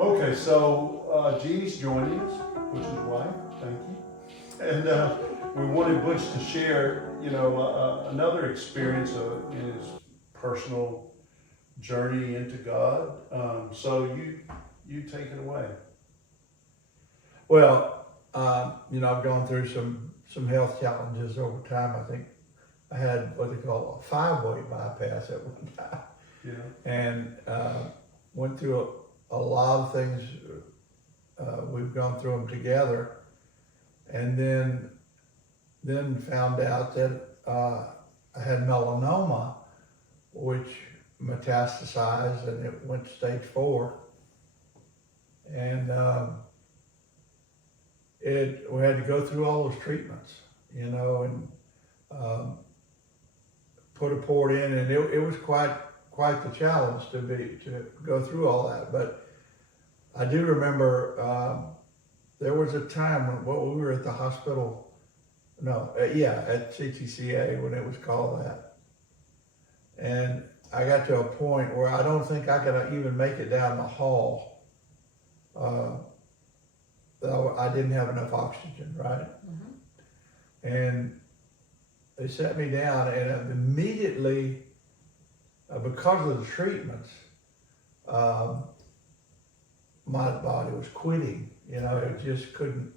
Okay, so Jeannie's joining us, Butch's wife, thank you. And we wanted Butch to share, another experience in his personal journey into God. So you take it away. Well, I've gone through some health challenges over time. I think I had what they call a 5-way bypass at one time. Yeah. And went through a lot of things. We've gone through them together. And then found out that I had melanoma, which metastasized and it went to stage 4. And we had to go through all those treatments, and put a port in, and it was quite the challenge to go through all that. But I do remember there was a time when we were at the hospital. At CTCA when it was called that, and I got to a point where I don't think I could even make it down the hall. I didn't have enough oxygen, right? Mm-hmm. And they set me down, and immediately, because of the treatments, my body was quitting. It just couldn't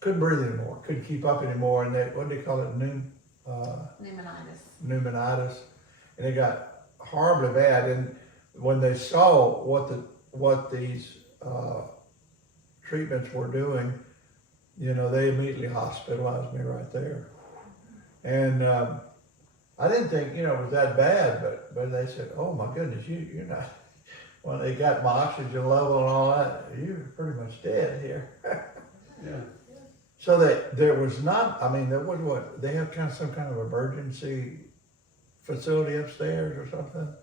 breathe anymore, couldn't keep up anymore. And what do they call it? Pneumonitis. And it got horribly bad. And when they saw what these treatments were doing, they immediately hospitalized me right there. And I didn't think, it was that bad, but they said, oh my goodness, you're not, when they got my oxygen level and all that, you're pretty much dead here. Yeah. So there was what, they have some kind of emergency facility upstairs or something?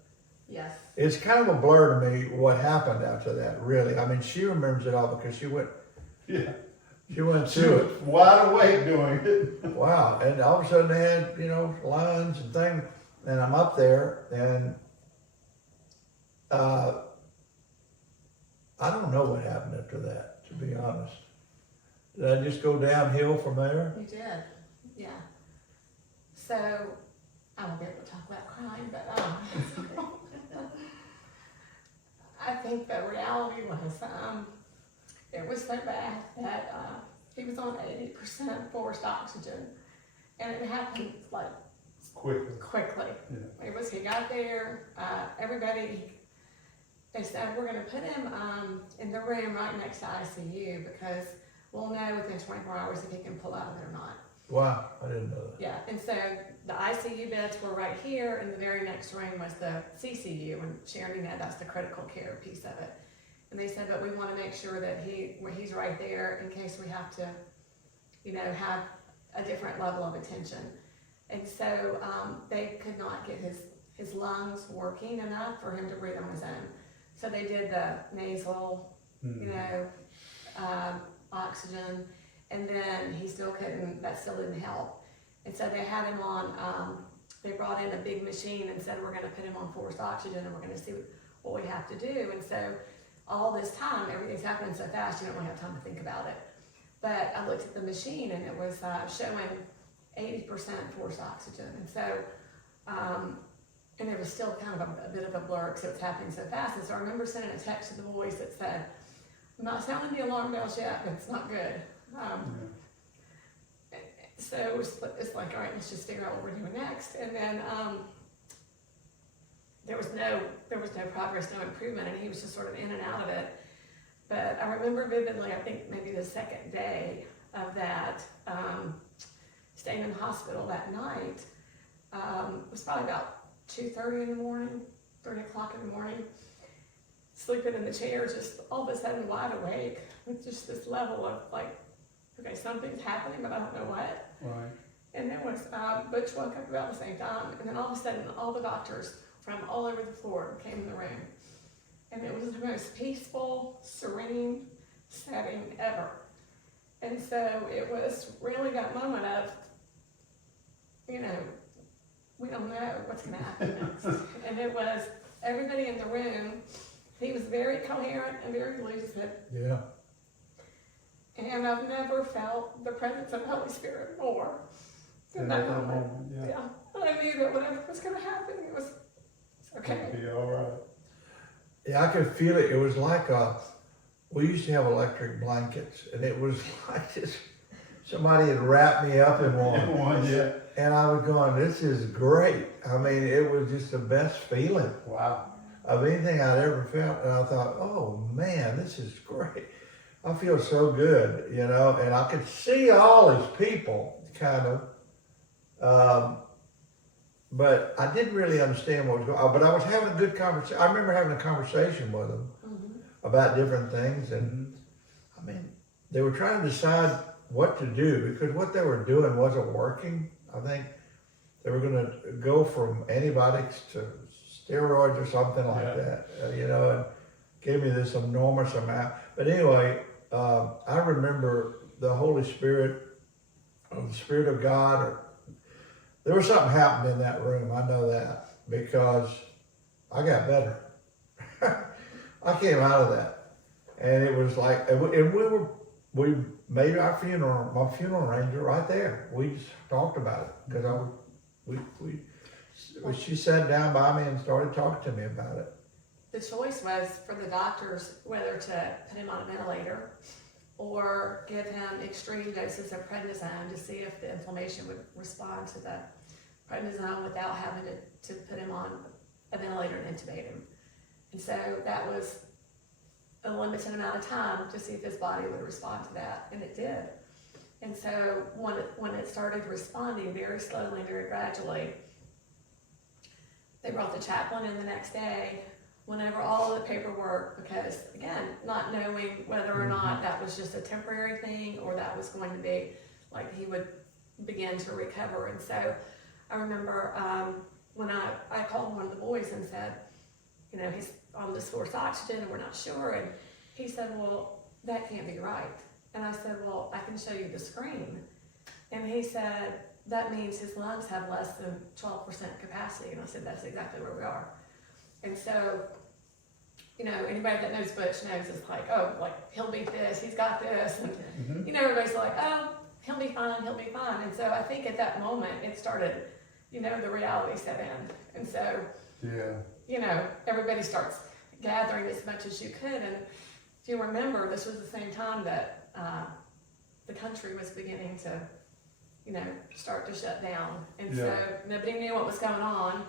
Yes. It's kind of a blur to me what happened after that, really. I mean, she remembers it all because she went through it. Wide awake doing it. Wow. And all of a sudden they had, lines and things, and I'm up there, and I don't know what happened after that, to be honest. Did I just go downhill from there? You did, yeah. So, I won't be able to talk about crying, but I think the reality was, it was so bad that he was on 80% forced oxygen, and it happened like quickly. Yeah. He got there, they said, we're gonna put him in the room right next to ICU because we'll know within 24 hours if he can pull out of it or not. Wow, I didn't know that. Yeah, and so the ICU beds were right here, and the very next room was the CCU, and Sharon, that's the critical care piece of it. And they said, but we want to make sure that he's right there in case we have to, have a different level of attention. And so they could not get his lungs working enough for him to breathe on his own. So they did the nasal, oxygen, and then he still couldn't, that still didn't help. And so they had him on, they brought in a big machine and said, we're gonna put him on forced oxygen and we're gonna see what we have to do. And so all this time, everything's happening so fast, you don't really have time to think about it. But I looked at the machine and it was showing 80% forced oxygen. And so, and it was still kind of a bit of a blur because it was happening so fast. And so I remember sending a text to the boys that said, I'm not sounding the alarm bells yet, but it's not good. So it's like, all right, let's just figure out what we're doing next. And then there was no progress, no improvement, and he was just sort of in and out of it. But I remember vividly, I think maybe the second day of that, staying in the hospital that night, it was probably about 2:30 in the morning, 3 o'clock in the morning, sleeping in the chair, just all of a sudden wide awake with just this level of like, okay, something's happening, but I don't know what. Right. And then was Butch woke up about the same time, and then all of a sudden, all the doctors from all over the floor came in the room, and it was the most peaceful, serene setting ever. And so it was really that moment of, we don't know what's going to happen next. And it was everybody in the room He was very coherent and very lucid. Yeah. And I've never felt the presence of the Holy Spirit more than And that at that moment. moment, yeah, Yeah. I knew that whatever was going to happen, it was okay. it'll be all right. Yeah, I could feel it. It was like we used to have electric blankets, and it was like this, somebody had wrapped me up in one. One, yeah. And I was going, this is great. I mean, it was just the best feeling Wow. of anything I'd ever felt. And I thought, oh man, this is great. I feel so good, you know, and I could see all his people, kind of. But I didn't really understand what was going on. But I was having a good conversation. I remember having a conversation with him about different things. And I mean, they were trying to decide what to do because what they were doing wasn't working. I think they were going to go from antibiotics to steroids or something like that, you know, and gave me this enormous amount. But anyway, I remember the Holy Spirit, or the Spirit of God, or there was something happened in that room. I know that because I got better. I came out of that, and it was like, and we made our funeral, my funeral arranger right there. We just talked about it because she sat down by me and started talking to me about it. The choice was for the doctors whether to put him on a ventilator or give him extreme doses of prednisone to see if the inflammation would respond to the prednisone without having to put him on a ventilator and intubate him. And so that was a limited amount of time to see if his body would respond to that, and it did. And so when it started responding very slowly and very gradually, they brought the chaplain in the next day, went over all of the paperwork, because again, not knowing whether or not that was just a temporary thing or that was going to be like he would begin to recover. And so I remember when I called one of the boys and said, you know, he's on this forced oxygen and we're not sure. And he said, well, that can't be right. And I said, well, I can show you the screen. And he said, that means his lungs have less than 12% capacity. And I said, that's exactly where we are. And so, you know, anybody that knows Butch knows it's like, oh, like, he'll beat this, he's got this. And, you know, everybody's like, oh, he'll be fine, he'll be fine. And so I think at that moment, it started, you know, the reality set in. And so, you know, everybody starts gathering as much as you could. And if you remember, this was the same time that the country was beginning to, you know, start to shut down. And so nobody knew what was going on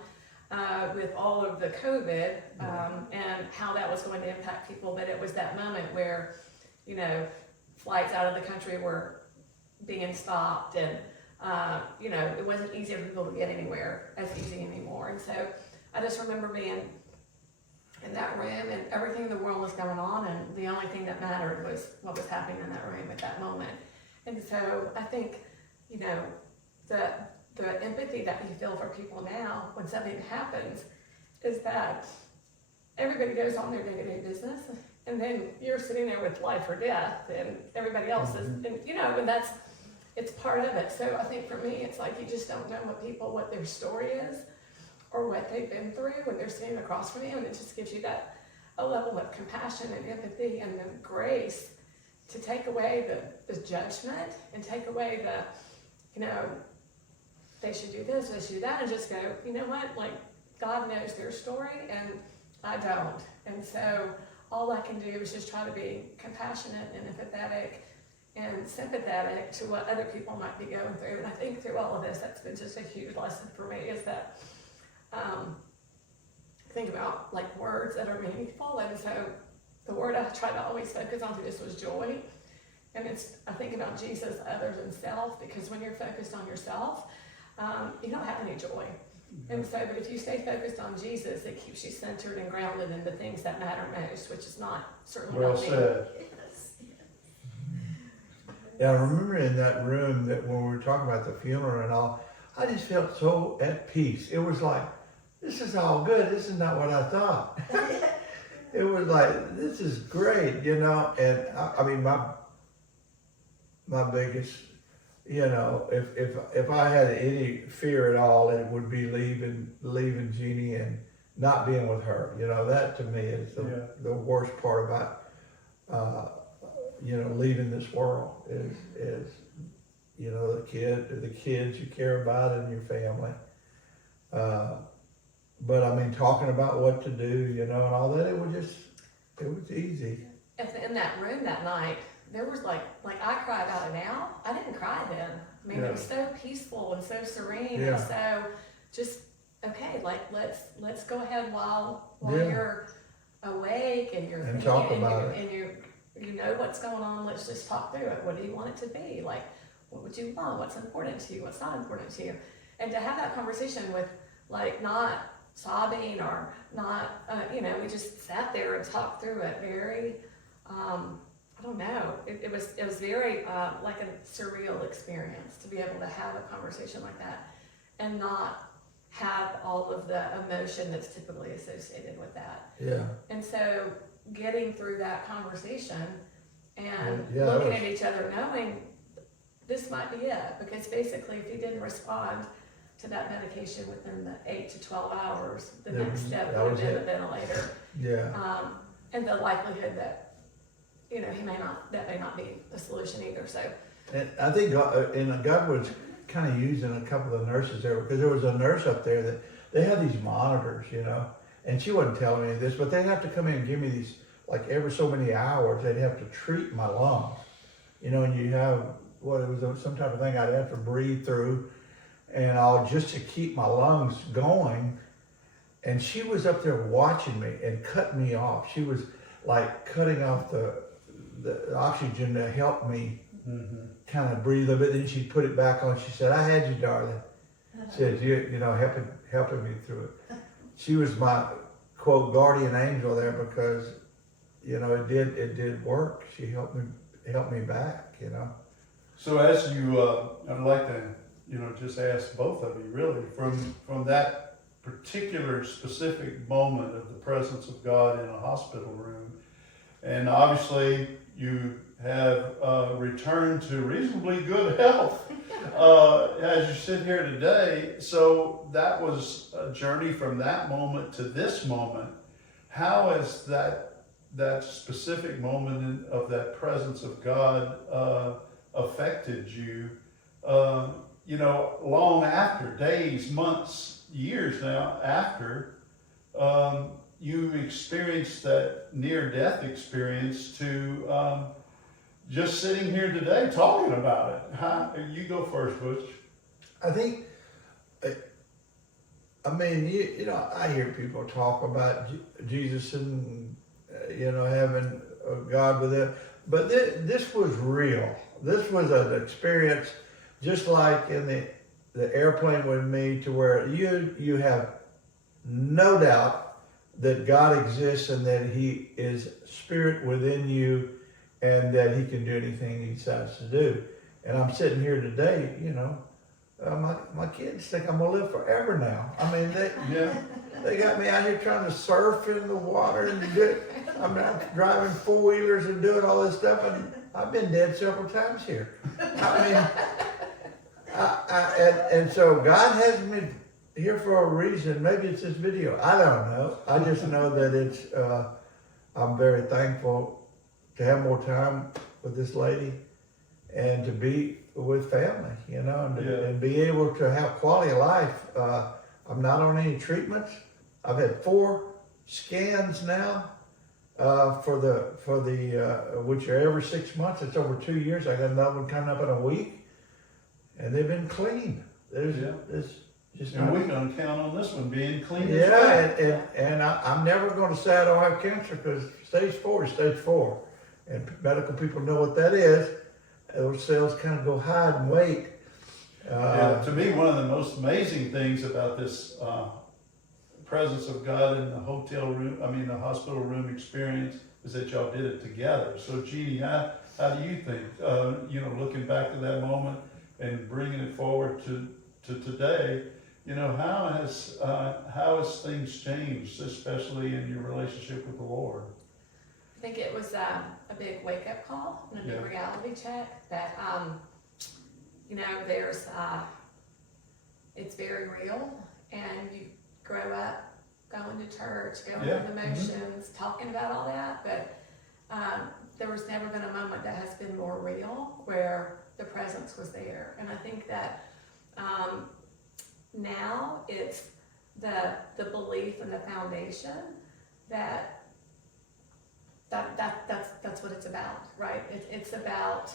with all of the COVID and how that was going to impact people. But it was that moment where, you know, flights out of the country were being stopped, and, you know, it wasn't easy for people to get anywhere as easy anymore. And so I just remember being in that room and everything in the world was going on, and the only thing that mattered was what was happening in that room at that moment. And so I think, you know, the empathy that you feel for people now when something happens is that everybody goes on their day-to-day business, and then you're sitting there with life or death, and everybody else is, and, you know, and it's part of it. So I think for me, it's like you just don't know what their story is or what they've been through when they're sitting across from you, and it just gives you that a level of compassion and empathy and the grace to take away the judgment and take away the, you know, they should do this, they should do that, and just go, you know what, like, God knows their story and I don't. And so all I can do is just try to be compassionate and empathetic and sympathetic to what other people might be going through. And I think through all of this, that's been just a huge lesson for me, is that think about like words that are meaningful. And so the word I try to always focus on through this was joy. And I think about Jesus, others, and self, because when you're focused on yourself, you don't have any joy. And so, but if you stay focused on Jesus, it keeps you centered and grounded in the things that matter most, which is not certainly Well not me. said. Yeah, I remember in that room that when we were talking about the funeral and all, I just felt so at peace. It was like, this is all good. This is not what I thought. It was like, this is great, you know. And I mean, my biggest, you know, if I had any fear at all, it would be leaving Jeannie not being with her. You know, that to me is Yeah. the worst part about, you know, leaving this world is, you know, the kids you care about and your family. But I mean, talking about what to do, you know, and all that, it was easy. In that room that night, there was like I cry about it now. I didn't cry then. I mean, Yeah. it was so peaceful and so serene Yeah. and so just, okay, like let's go ahead while Yeah. you're awake and you're And thinking talk and about you it. and you know what's going on. Let's just talk through it. What do you want it to be? Like, what would you want? What's important to you? What's not important to you? And to have that conversation with, like, not sobbing or not, you know, we just sat there and talked through it very, I don't know, it was very, like a surreal experience to be able to have a conversation like that and not have all of the emotion that's typically associated with that. Yeah. And so getting through that conversation and Yeah, that looking was- at each other knowing this might be it, because basically if he didn't respond to that medication within the 8 to 12 hours, the That next was- step that would have was been it. a ventilator. Yeah. And the likelihood that, you know, that may not be a solution either, so. And I think God was kind of using a couple of the nurses there, because there was a nurse up there that they had these monitors, you know, and she wasn't telling me this, but they'd have to come in and give me these, like every so many hours, they'd have to treat my lungs, you know, and you have, it was some type of thing I'd have to breathe through and all just to keep my lungs going. And she was up there watching me and cutting me off. She was like cutting off the oxygen to help me kind of breathe a bit. Then she'd put it back on. She said, "I had you, darling." She said, you know, helping me through it. She was my quote guardian angel there, because, you know, it did work. She helped me back, you know. So as you, I'd like to, you know, just ask both of you really, from that particular specific moment of the presence of God in a hospital room, and obviously you have returned to reasonably good health as you sit here today. So that was a journey from that moment to this moment. How has that specific moment of that presence of God affected you, you know, long after, days, months, years now after you experienced that near-death experience to just sitting here today talking about it? You go first, Butch. I think, I mean, you know, I hear people talk about Jesus and, you know, having God with it, but this was real. This was an experience just like in the airplane with me, to where you have no doubt that God exists and that He is spirit within you and that He can do anything He decides to do. And I'm sitting here today, you know, my kids think I'm gonna live forever now. I mean, they got me out here trying to surf in the water and I'm out driving four-wheelers and doing all this stuff, and I've been dead several times here. I mean, and so God has me here for a reason. Maybe it's this video. I don't know. I just know that it's, I'm very thankful to have more time with this lady and to be with family, you know, and be able to have quality of life. I'm not on any treatments. I've had 4 scans now for the which are every 6 months. It's over 2 years. I got another one coming up in a week, and they've been clean. There's just And we can count on this one being clean as yeah, well. and I'm never going to say I don't have cancer, because stage 4 is stage 4, and medical people know what that is. Those cells kind of go hide and wait. Yeah, to me, one of the most amazing things about this presence of God in the the hospital room experience, is that y'all did it together. So Jeannie, how do you think, you know, looking back to that moment and bringing it forward to today, you know, how has things changed, especially in your relationship with the Lord? I think it was a big wake-up call and a big reality check that, you know, there's, it's very real, and you grow up going to church, going Yeah. through the motions, talking about all that, but there was never been a moment that has been more real where the presence was there. And I think that now it's the belief and the foundation that's what it's about, right? It's about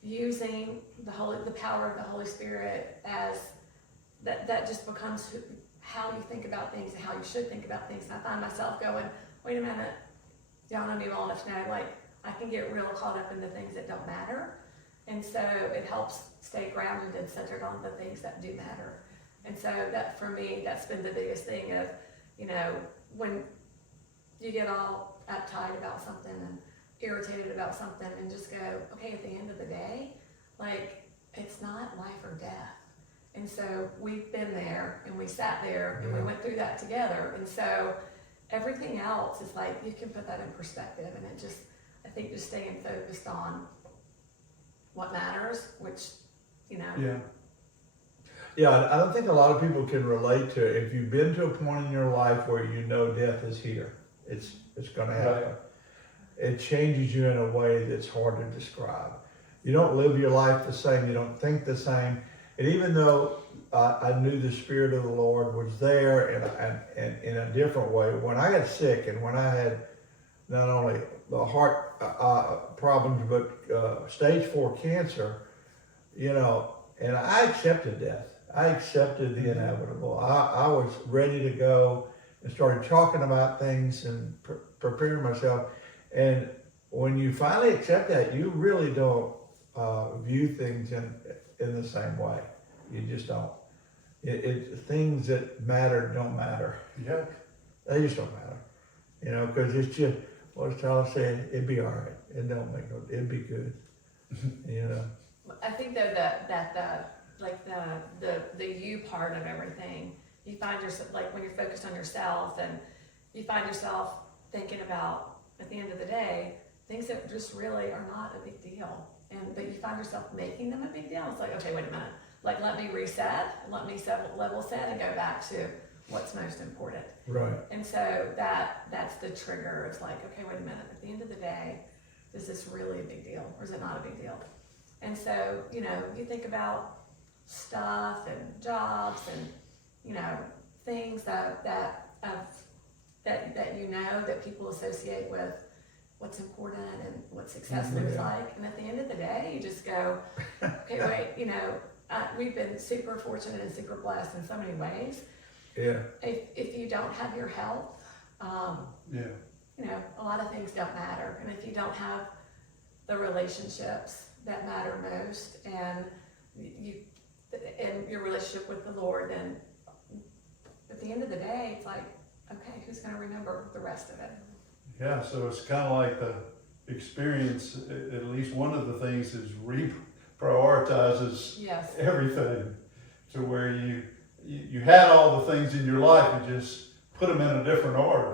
using the power of the Holy Spirit as that just becomes how you think about things and how you should think about things. And I find myself going, wait a minute, y'all know me well enough to know, like, I can get real caught up in the things that don't matter. And so it helps stay grounded and centered on the things that do matter. And so that, for me, that's been the biggest thing of, when you get all uptight about something and irritated about something and just go, okay, at the end of the day, like, it's not life or death. And so we've been there and we sat there and we went through that together. And so everything else is like, you can put that in perspective, and it just, I think just staying focused on what matters, which, Yeah. Yeah, I don't think a lot of people can relate to it. If you've been to a point in your life where death is here, it's going to happen. Right. It changes you in a way that's hard to describe. You don't live your life the same. You don't think the same. And even though I knew the Spirit of the Lord was there and in a different way, when I got sick and when I had not only the heart problems, but stage 4 cancer, and I accepted death. I accepted the inevitable. I was ready to go and started talking about things and preparing myself. And when you finally accept that, you really don't view things in the same way. You just don't. Things that matter don't matter. Yeah. They just don't matter. Because it's just, what Tyler said, it'd be all right. It don't make no, it'd be good. I think though that the you part of everything, you find yourself, like, when you're focused on yourself and you find yourself thinking about, at the end of the day, things that just really are not a big deal. But you find yourself making them a big deal. It's like, okay, wait a minute. Like, let me reset, let me level set and go back to what's most important. Right. And so that's the trigger. It's like, okay, wait a minute. At the end of the day, is this really a big deal or is it not a big deal? And so, you think about stuff and jobs and, things that people associate with what's important and what success looks like. And at the end of the day, you just go, okay, wait, we've been super fortunate and super blessed in so many ways. Yeah. If you don't have your health, Yeah. a lot of things don't matter. And if you don't have the relationships that matter most and your relationship with the Lord, then at the end of the day, it's like, okay, who's going to remember the rest of it? Yeah, so it's kind of like the experience, at least one of the things is reprioritizes Yes. everything to where you had all the things in your life and just put them in a different order.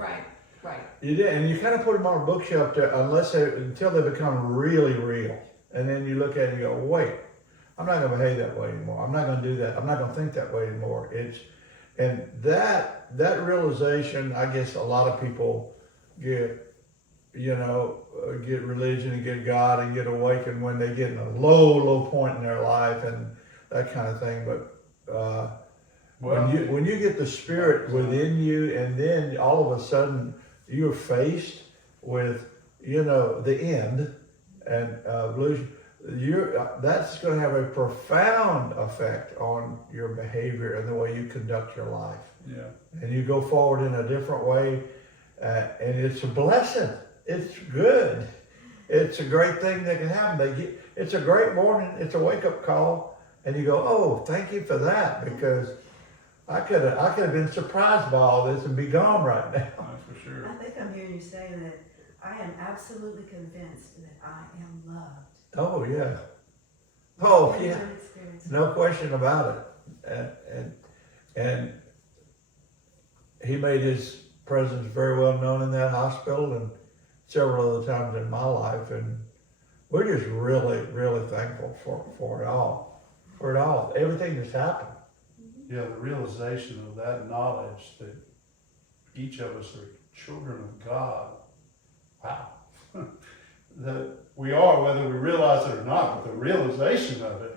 Right. You did, and you kind of put them on a bookshelf until they become really real. And then you look at it and you go, wait, I'm not going to behave that way anymore. I'm not going to do that. I'm not going to think that way anymore. And that realization, I guess a lot of people get religion and get God and get awakened when they get in a low point in their life and that kind of thing. But when you get the Spirit within you, and then all of a sudden you're faced with the end and that's going to have a profound effect on your behavior and the way you conduct your life. Yeah. And you go forward in a different way, and it's a blessing. It's good. It's a great thing that can happen. It's a great morning. It's a wake-up call, and you go, "Oh, thank you for that," because I could have been surprised by all this and be gone right now. That's for sure. I think I'm hearing you saying that I am absolutely convinced that I am loved. Oh yeah. Oh That's yeah. an experience. No question about it. And he made his presence very well known in that hospital and several other times in my life, and we're just really, really thankful for it all. For it all. Everything that's happened. Yeah, the realization of that knowledge that each of us are children of God. Wow. That we are, whether we realize it or not, but the realization of it,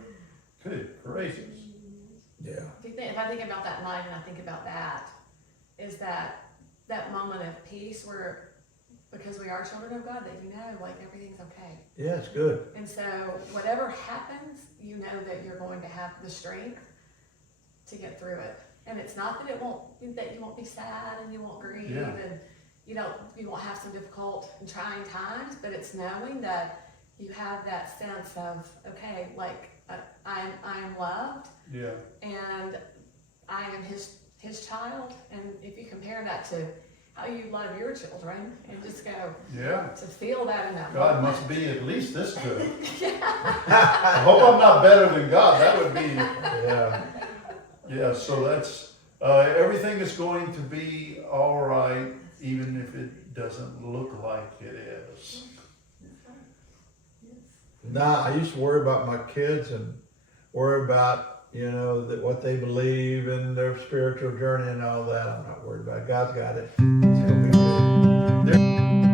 good gracious. Yeah. If I think about that night and I think about that, is that moment of peace where, because we are children of God, that you know, like, everything's okay. Yeah, it's good. And so whatever happens, you know that you're going to have the strength to get through it. And it's not that you won't be sad and you won't grieve Yeah. and you won't have some difficult and trying times, but it's knowing that you have that sense of, okay, like, I am loved, Yeah. and I am his child. And if you compare that to how you love your children, and just go Yeah. to feel that in that God moment. must be at least this good. I hope I'm not better than God. That would be, Yeah. yeah, so that's, everything is going to be all right, even if it doesn't look like it is. Nah, I used to worry about my kids and worry about, what they believe and their spiritual journey and all that. I'm not worried about it. God's got it. It's gonna be good.